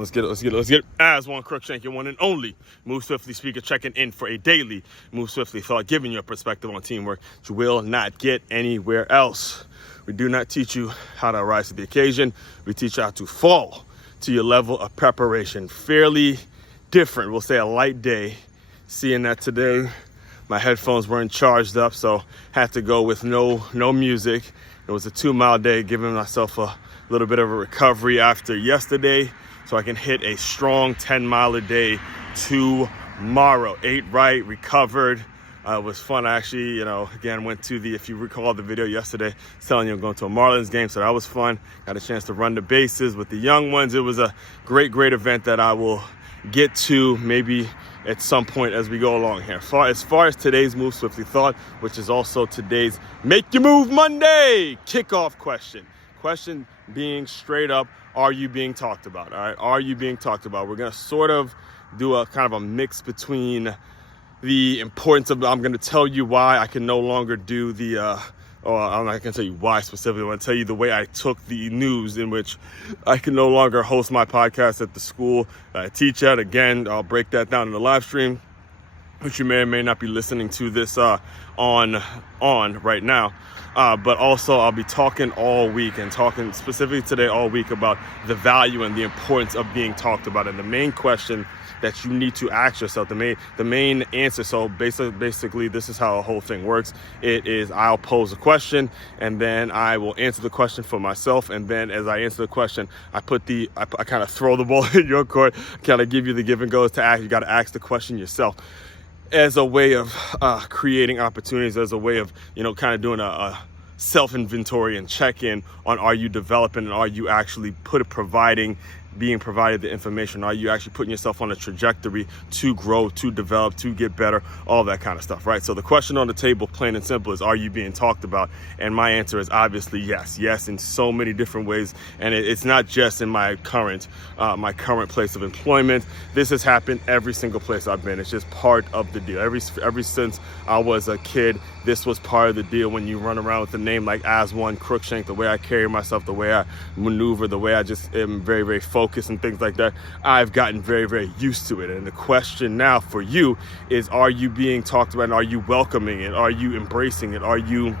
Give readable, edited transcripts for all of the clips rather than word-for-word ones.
Let's get it. As one Crookshank, your one and only Move Swiftly speaker, checking in for a daily Move Swiftly thought, giving you a perspective on teamwork that you will not get anywhere else. We do not teach you how to rise to the occasion. We teach you how to fall to your level of preparation. Fairly different. We'll say a light day. Seeing that today, my headphones weren't charged up, so had to go with no music. It was a 2-mile day, giving myself a little bit of a recovery after yesterday, so I can hit a strong 10-mile a day tomorrow. Ate right, recovered. It was fun. I actually, again, went to if you recall the video yesterday, I was telling you I'm going to a Marlins game, so that was fun. Got a chance to run the bases with the young ones. It was a great event that I will get to maybe at some point as we go along here. As far as today's Move Swiftly thought, which is also today's Make Your Move Monday kickoff question. Question being straight up, are you being talked about? All right, are you being talked about? We're gonna sort of do a kind of a mix between the importance of, I'm gonna tell you why I can no longer do I'm not gonna tell you why specifically. I'm gonna tell you the way I took the news in which I can no longer host my podcast at the school I teach at. Again, I'll break that down in the live stream, which you may or may not be listening to this on right now. But also I'll be talking all week and talking specifically today all week about the value and the importance of being talked about. And the main question that you need to ask yourself, the main answer. So basically this is how the whole thing works. It is, I'll pose a question and then I will answer the question for myself. And then as I answer the question, I kind of throw the ball in your court, kind of give you the give and goes to ask. You got to ask the question yourself, as a way of creating opportunities, as a way of, kind of doing a self-inventory and check-in on, are you developing and are you actually being provided the information? Are you actually putting yourself on a trajectory to grow, to develop, to get better, all that kind of stuff, right? So the question on the table, plain and simple, is, are you being talked about? And my answer is obviously yes in so many different ways. And it's not just in my current place of employment. This has happened every single place I've been. It's just part of the deal. Ever since I was a kid, this was part of the deal. When you run around with a name like As One Crookshank, the way I carry myself, the way I maneuver, the way I just am very, very focused and things like that, I've gotten very, very used to it. And the question now for you is, are you being talked about? And are you welcoming it? Are you embracing it? Are you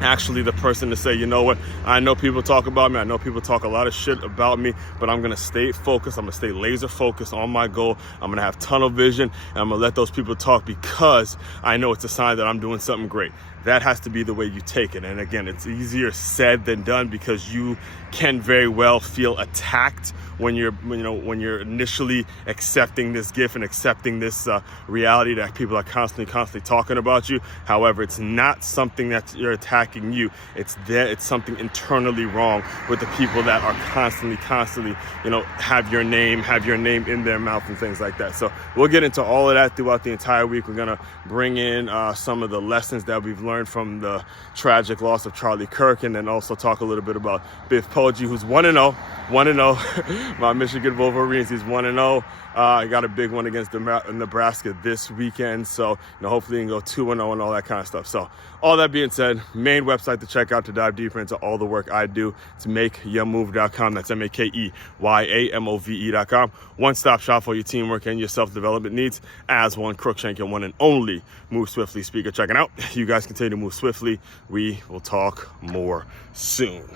actually the person to say, you know what, I know people talk about me, I know people talk a lot of shit about me, but I'm gonna stay focused, I'm gonna stay laser focused on my goal, I'm gonna have tunnel vision, and I'm gonna let those people talk because I know it's a sign that I'm doing something great. That has to be the way you take it. And again, it's easier said than done, because you can very well feel attacked when you're initially accepting this gift and accepting this reality that people are constantly talking about you. However, it's not something that you're attacking you. It's something internally wrong with the people that are constantly, have your name in their mouth and things like that. So we'll get into all of that throughout the entire week. We're gonna bring in some of the lessons that we've learned from the tragic loss of Charlie Kirk, and then also talk a little bit about Biff Poggi, who's 1-0. My Michigan Wolverines, he's 1-0. I got a big one against Nebraska this weekend, so hopefully you can go 2-0 and all that kind of stuff. So all that being said, main website to check out to dive deeper into all the work I do, it's makeyourmove.com. That's makeyourmove.com. One-stop shop for your teamwork and your self-development needs. As one Crookshank, your one and only Move Swiftly speaker, checking out. You guys continue to move swiftly. We will talk more soon.